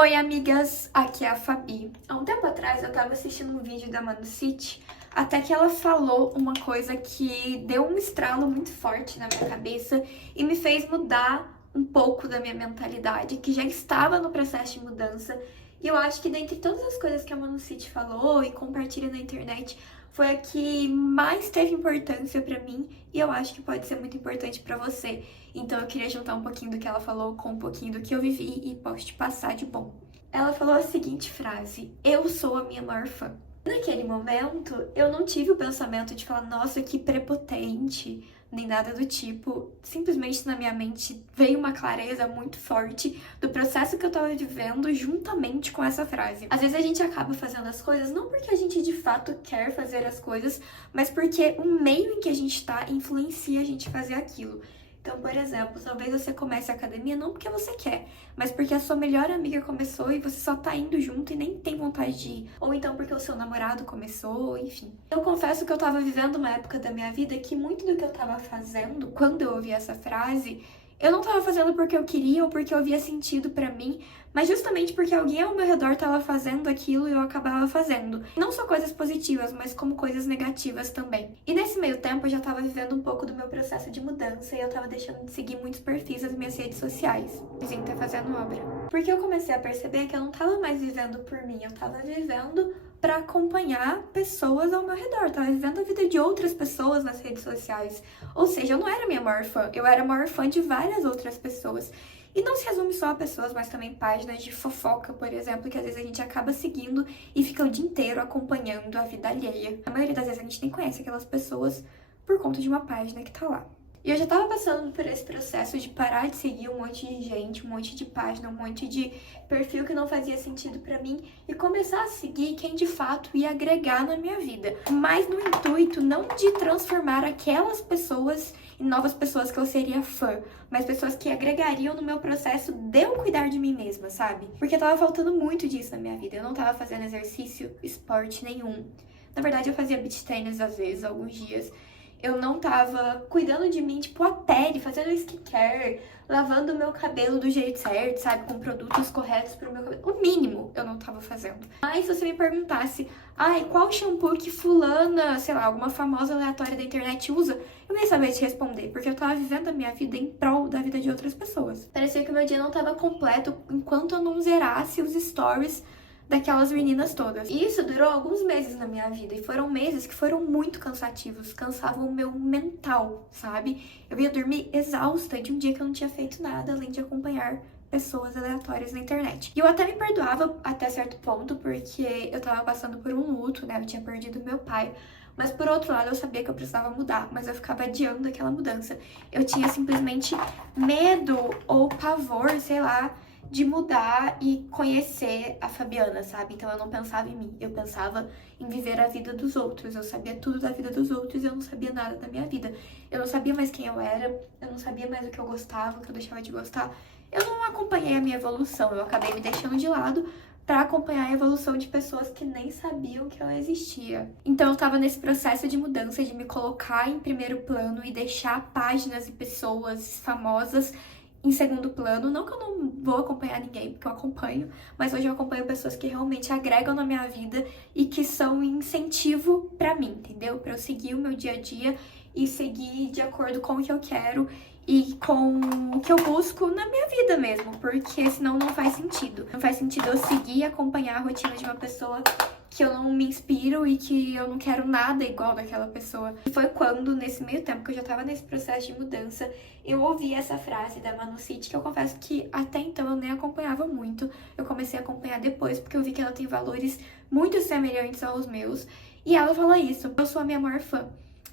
Oi, amigas! Aqui é a Fabi. Há um tempo atrás eu tava assistindo um vídeo da Manu City, até que ela falou uma coisa que deu um estralo muito forte na minha cabeça e me fez mudar um pouco da minha mentalidade, que já estava no processo de mudança. E eu acho que dentre todas as coisas que a Manu City falou e compartilha na internet, foi a que mais teve importância pra mim e eu acho que pode ser muito importante pra você. Então eu queria juntar um pouquinho do que ela falou com um pouquinho do que eu vivi e posso te passar de bom. Ela falou a seguinte frase: eu sou a minha maior fã. Naquele momento, eu não tive o pensamento de falar, nossa, que prepotente, nem nada do tipo. Simplesmente na minha mente veio uma clareza muito forte do processo que eu tava vivendo juntamente com essa frase. Às vezes a gente acaba fazendo as coisas não porque a gente de fato quer fazer as coisas, mas porque o meio em que a gente tá influencia a gente fazer aquilo. Então, por exemplo, talvez você comece a academia não porque você quer, mas porque a sua melhor amiga começou e você só tá indo junto e nem tem vontade de ir. Ou então porque o seu namorado começou, enfim. Eu confesso que eu tava vivendo uma época da minha vida que muito do que eu tava fazendo, quando eu ouvi essa frase, eu não tava fazendo porque eu queria ou porque eu via sentido pra mim, mas justamente porque alguém ao meu redor tava fazendo aquilo e eu acabava fazendo. Não só coisas positivas, mas como coisas negativas também. E nesse meio tempo eu já tava vivendo um pouco do meu processo de mudança e eu tava deixando de seguir muitos perfis nas minhas redes sociais. O vizinho tá fazendo obra. Porque eu comecei a perceber que eu não tava mais vivendo por mim, eu tava vivendo pra acompanhar pessoas ao meu redor, eu tava vivendo a vida de outras pessoas nas redes sociais. Ou seja, eu não era minha maior fã, eu era a maior fã de várias outras pessoas. E não se resume só a pessoas, mas também páginas de fofoca, por exemplo, que às vezes a gente acaba seguindo e fica o dia inteiro acompanhando a vida alheia. A maioria das vezes a gente nem conhece aquelas pessoas por conta de uma página que tá lá. E eu já tava passando por esse processo de parar de seguir um monte de gente, um monte de página, um monte de perfil que não fazia sentido pra mim e começar a seguir quem de fato ia agregar na minha vida. Mas no intuito não de transformar aquelas pessoas em novas pessoas que eu seria fã, mas pessoas que agregariam no meu processo de eu cuidar de mim mesma, sabe? Porque tava faltando muito disso na minha vida. Eu não tava fazendo exercício, esporte nenhum. Na verdade, eu fazia beach tennis às vezes, alguns dias. Eu não tava cuidando de mim, tipo, a pele, fazendo skincare, lavando o meu cabelo do jeito certo, sabe? Com produtos corretos pro meu cabelo. O mínimo eu não tava fazendo. Mas se você me perguntasse, ai, qual shampoo que fulana, sei lá, alguma famosa aleatória da internet usa, eu nem sabia te responder, porque eu tava vivendo a minha vida em prol da vida de outras pessoas. Parecia que o meu dia não tava completo enquanto eu não zerasse os stories daquelas meninas todas. E isso durou alguns meses na minha vida, e foram meses que foram muito cansativos, cansavam o meu mental, sabe? Eu ia dormir exausta de um dia que eu não tinha feito nada, além de acompanhar pessoas aleatórias na internet. E eu até me perdoava até certo ponto, porque eu tava passando por um luto, né? Eu tinha perdido meu pai. Mas por outro lado, eu sabia que eu precisava mudar, mas eu ficava adiando aquela mudança. Eu tinha simplesmente medo ou pavor, sei lá, de mudar e conhecer a Fabiana, sabe? Então eu não pensava em mim, eu pensava em viver a vida dos outros. Eu sabia tudo da vida dos outros e eu não sabia nada da minha vida. Eu não sabia mais quem eu era, eu não sabia mais o que eu gostava, o que eu deixava de gostar. Eu não acompanhei a minha evolução, eu acabei me deixando de lado para acompanhar a evolução de pessoas que nem sabiam que ela existia. Então eu tava nesse processo de mudança, de me colocar em primeiro plano e deixar páginas e pessoas famosas em segundo plano. Não que eu não vou acompanhar ninguém, porque eu acompanho, mas hoje eu acompanho pessoas que realmente agregam na minha vida e que são um incentivo pra mim, entendeu? Pra eu seguir o meu dia a dia e seguir de acordo com o que eu quero e com o que eu busco na minha vida mesmo, porque senão não faz sentido. Não faz sentido eu seguir e acompanhar a rotina de uma pessoa que eu não me inspiro e que eu não quero nada igual daquela pessoa. E foi quando, nesse meio tempo que eu já tava nesse processo de mudança, eu ouvi essa frase da Manu City, que eu confesso que até então eu nem acompanhava muito. Eu comecei a acompanhar depois, porque eu vi que ela tem valores muito semelhantes aos meus. E ela falou isso: eu sou a minha maior fã.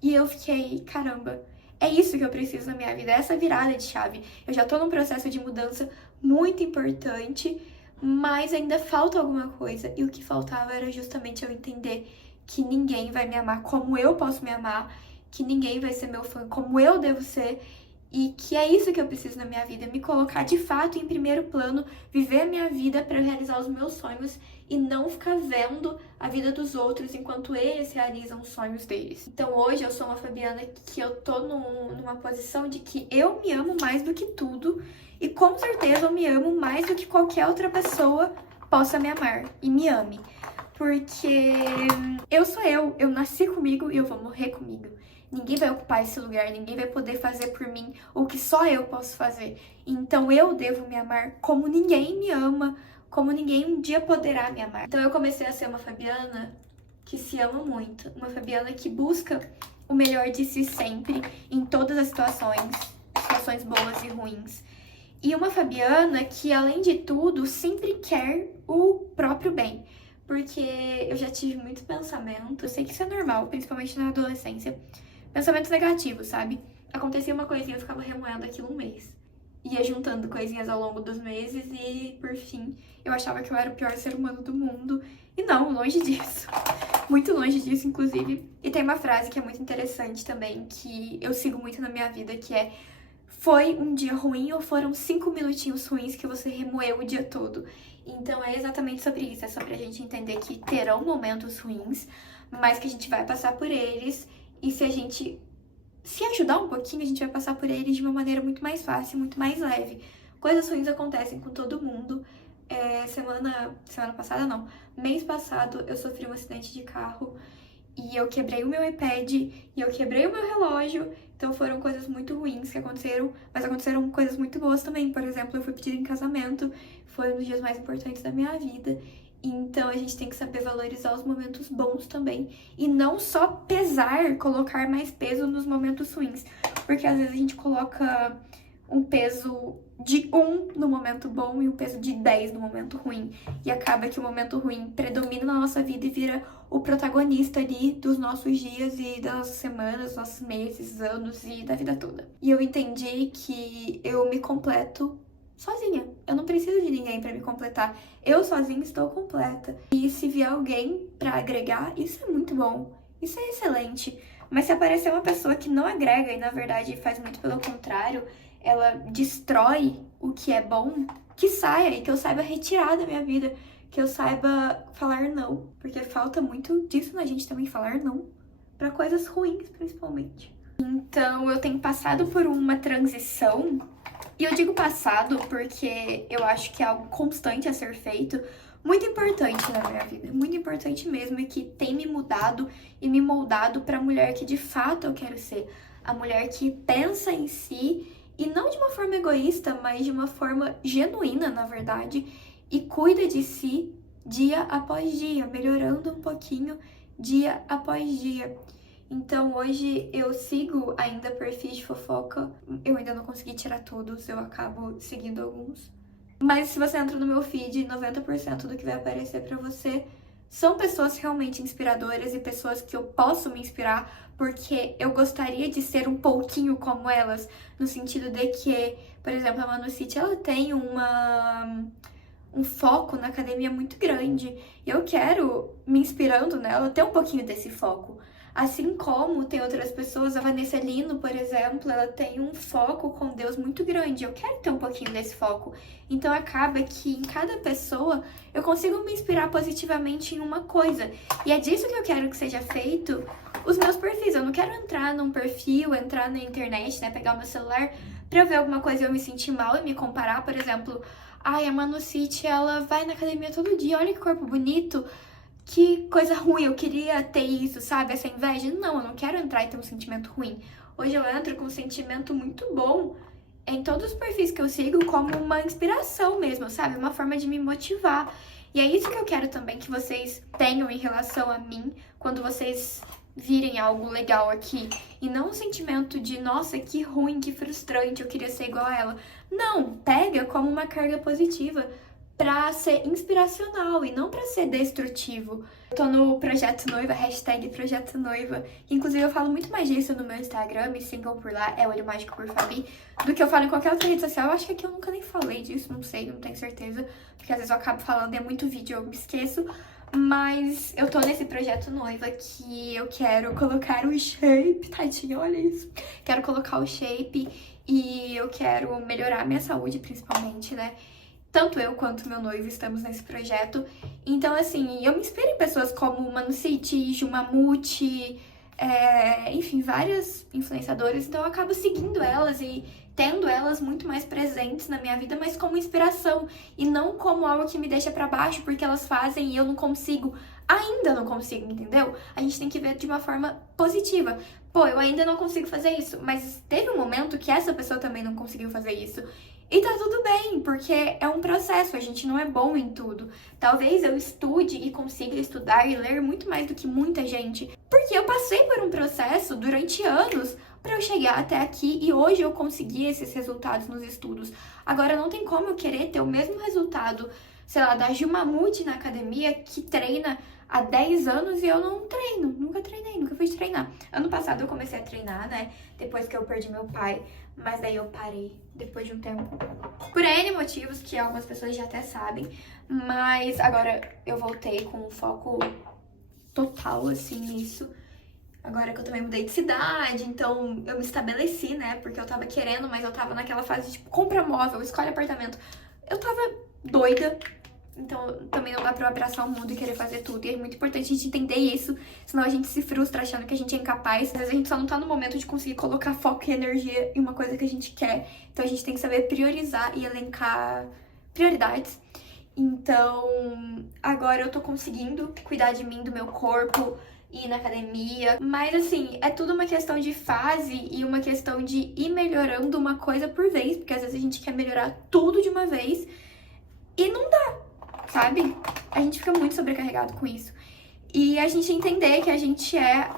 E eu fiquei, caramba, é isso que eu preciso na minha vida, é essa virada de chave. Eu já tô num processo de mudança muito importante, mas ainda falta alguma coisa. E o que faltava era justamente eu entender que ninguém vai me amar como eu posso me amar, que ninguém vai ser meu fã como eu devo ser, e que é isso que eu preciso na minha vida, me colocar de fato em primeiro plano, viver a minha vida para realizar os meus sonhos e não ficar vendo a vida dos outros enquanto eles realizam os sonhos deles. Então hoje eu sou uma Fabiana que eu tô numa posição de que eu me amo mais do que tudo E com certeza eu me amo mais do que qualquer outra pessoa possa me amar e me ame. Porque eu sou eu nasci comigo e eu vou morrer comigo. Ninguém vai ocupar esse lugar, ninguém vai poder fazer por mim o que só eu posso fazer. Então eu devo me amar como ninguém me ama, como ninguém um dia poderá me amar. Então eu comecei a ser uma Fabiana que se ama muito, uma Fabiana que busca o melhor de si sempre, em todas as situações boas e ruins. E uma Fabiana que, além de tudo, sempre quer o próprio bem. Porque eu já tive muito pensamento, eu sei que isso é normal, principalmente na adolescência, pensamentos negativos, sabe? Acontecia uma coisinha, eu ficava remoendo aquilo um mês. Ia juntando coisinhas ao longo dos meses e, por fim, eu achava que eu era o pior ser humano do mundo. E não, longe disso. Muito longe disso, inclusive. E tem uma frase que é muito interessante também, que eu sigo muito na minha vida, que é: foi um dia ruim ou foram 5 minutinhos ruins que você remoeu o dia todo? Então é exatamente sobre isso, é sobre a gente entender que terão momentos ruins, mas que a gente vai passar por eles, e se a gente se ajudar um pouquinho, a gente vai passar por eles de uma maneira muito mais fácil, muito mais leve. Coisas ruins acontecem com todo mundo. Semana passada não, mês passado eu sofri um acidente de carro e eu quebrei o meu iPad e eu quebrei o meu relógio. Então foram coisas muito ruins que aconteceram, mas aconteceram coisas muito boas também. Por exemplo, eu fui pedida em casamento, foi um dos dias mais importantes da minha vida. Então a gente tem que saber valorizar os momentos bons também. E não só colocar mais peso nos momentos ruins. Porque às vezes a gente coloca um peso de 1 no momento bom e um peso de 10 no momento ruim. E acaba que o momento ruim predomina na nossa vida e vira o protagonista ali dos nossos dias e das nossas semanas, nossos meses, anos e da vida toda. E eu entendi que eu me completo sozinha. Eu não preciso de ninguém pra me completar. Eu sozinha estou completa. E se vier alguém pra agregar, isso é muito bom. Isso é excelente. Mas se aparecer uma pessoa que não agrega e na verdade faz muito pelo contrário, ela destrói o que é bom, que saia e que eu saiba retirar da minha vida, que eu saiba falar não, porque falta muito disso na gente também, falar não pra coisas ruins, principalmente. Então eu tenho passado por uma transição, e eu digo passado porque eu acho que é algo constante a ser feito, muito importante na minha vida, muito importante mesmo, e que tem me mudado e me moldado pra mulher que de fato eu quero ser, a mulher que pensa em si. E não de uma forma egoísta, mas de uma forma genuína, na verdade, e cuida de si dia após dia, melhorando um pouquinho dia após dia. Então hoje eu sigo ainda perfis de fofoca, eu ainda não consegui tirar todos, eu acabo seguindo alguns. Mas se você entra no meu feed, 90% do que vai aparecer pra você são pessoas realmente inspiradoras e pessoas que eu posso me inspirar, porque eu gostaria de ser um pouquinho como elas, no sentido de que, por exemplo, a Manu City, ela tem um foco na academia muito grande, e eu quero, me inspirando nela, ter um pouquinho desse foco. Assim como tem outras pessoas, a Vanessa Lino, por exemplo, ela tem um foco com Deus muito grande. Eu quero ter um pouquinho desse foco. Então acaba que em cada pessoa eu consigo me inspirar positivamente em uma coisa. E é disso que eu quero que seja feito os meus perfis. Eu não quero entrar num perfil, entrar na internet, né, pegar o meu celular pra ver alguma coisa e eu me sentir mal e me comparar. Por exemplo, ai, a Manu City, ela vai na academia todo dia, olha que corpo bonito. Que coisa ruim, eu queria ter isso, sabe? Essa inveja. Não, eu não quero entrar e ter um sentimento ruim. Hoje eu entro com um sentimento muito bom em todos os perfis que eu sigo, como uma inspiração mesmo, sabe? Uma forma de me motivar. E é isso que eu quero também que vocês tenham em relação a mim, quando vocês virem algo legal aqui. E não um sentimento de, nossa, que ruim, que frustrante, eu queria ser igual a ela. Não, pega como uma carga positiva, pra ser inspiracional e não pra ser destrutivo. Eu tô no Projeto Noiva, hashtag Projeto Noiva. Inclusive eu falo muito mais disso no meu Instagram, me sigam por lá, é Olho Mágico por Fabi, do que eu falo em qualquer outra rede social. Eu acho que aqui eu nunca nem falei disso, não sei, não tenho certeza, porque às vezes eu acabo falando e é muito vídeo, eu me esqueço. Mas eu tô nesse Projeto Noiva que eu quero colocar o shape, tadinha, olha isso. Quero colocar o shape e eu quero melhorar a minha saúde, principalmente, né? Tanto eu quanto meu noivo estamos nesse projeto. Então, assim, eu me inspiro em pessoas como Manu City, Jumamuti, enfim, várias influenciadoras. Então, eu acabo seguindo elas e tendo elas muito mais presentes na minha vida, mas como inspiração e não como algo que me deixa pra baixo porque elas fazem e eu não consigo. Ainda não consigo, entendeu? A gente tem que ver de uma forma positiva. Pô, eu ainda não consigo fazer isso, mas teve um momento que essa pessoa também não conseguiu fazer isso. E tá tudo bem, porque é um processo, a gente não é bom em tudo. Talvez eu estude e consiga estudar e ler muito mais do que muita gente, porque eu passei por um processo durante anos para eu chegar até aqui e hoje eu consegui esses resultados nos estudos. Agora não tem como eu querer ter o mesmo resultado, sei lá, da Gil Mamute na academia que treina há 10 anos e eu não treino, nunca treinei, nunca fui treinar. Ano passado eu comecei a treinar, né, depois que eu perdi meu pai, mas daí eu parei depois de um tempo. Por N motivos que algumas pessoas já até sabem, mas agora eu voltei com um foco total, assim, nisso. Agora que eu também mudei de cidade, então eu me estabeleci, né, porque eu tava querendo, mas eu tava naquela fase de, tipo, compra móvel, escolhe apartamento. Eu tava doida. Então, também não dá pra eu abraçar o mundo e querer fazer tudo. E é muito importante a gente entender isso, senão a gente se frustra achando que a gente é incapaz. Às vezes a gente só não tá no momento de conseguir colocar foco e energia em uma coisa que a gente quer. Então a gente tem que saber priorizar e elencar prioridades. Então, agora eu tô conseguindo cuidar de mim, do meu corpo, ir na academia. Mas assim, é tudo uma questão de fase e uma questão de ir melhorando uma coisa por vez. Porque às vezes a gente quer melhorar tudo de uma vez e não dá. Sabe? A gente fica muito sobrecarregado com isso. E a gente entender que a gente é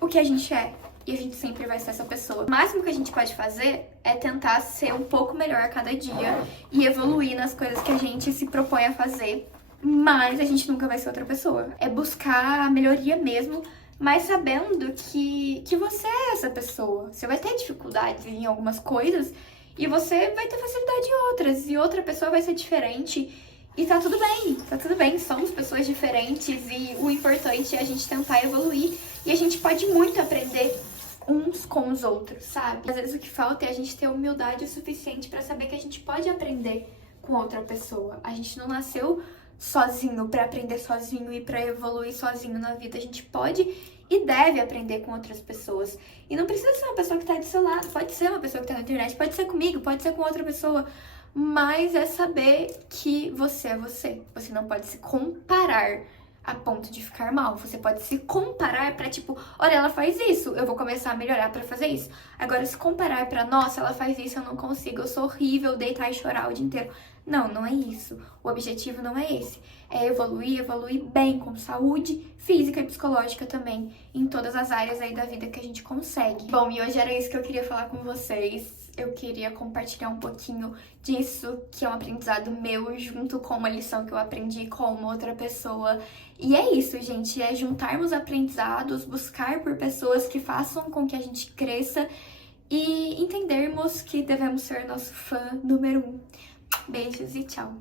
o que a gente é. E a gente sempre vai ser essa pessoa. O máximo que a gente pode fazer é tentar ser um pouco melhor a cada dia e evoluir nas coisas que a gente se propõe a fazer. Mas a gente nunca vai ser outra pessoa. É buscar a melhoria mesmo, mas sabendo que você é essa pessoa. Você vai ter dificuldades em algumas coisas e você vai ter facilidade em outras. E outra pessoa vai ser diferente. E tá tudo bem, somos pessoas diferentes e o importante é a gente tentar evoluir e a gente pode muito aprender uns com os outros, sabe? Às vezes o que falta é a gente ter humildade o suficiente pra saber que a gente pode aprender com outra pessoa. A gente não nasceu sozinho pra aprender sozinho e pra evoluir sozinho na vida. A gente pode e deve aprender com outras pessoas. E não precisa ser uma pessoa que tá do seu lado, pode ser uma pessoa que tá na internet, pode ser comigo, pode ser com outra pessoa. Mas é saber que você é você. Você não pode se comparar a ponto de ficar mal. Você pode se comparar pra, tipo, olha, ela faz isso, eu vou começar a melhorar pra fazer isso. Agora, se comparar pra, nossa, ela faz isso, eu não consigo, eu sou horrível, deitar e chorar o dia inteiro. Não, não é isso. O objetivo não é esse. É evoluir bem, com saúde física e psicológica também, em todas as áreas aí da vida que a gente consegue. Bom, e hoje era isso que eu queria falar com vocês. Eu queria compartilhar um pouquinho disso, que é um aprendizado meu, junto com uma lição que eu aprendi com uma outra pessoa. E é isso, gente, é juntarmos aprendizados, buscar por pessoas que façam com que a gente cresça e entendermos que devemos ser nosso fã número 1. Beijos e tchau!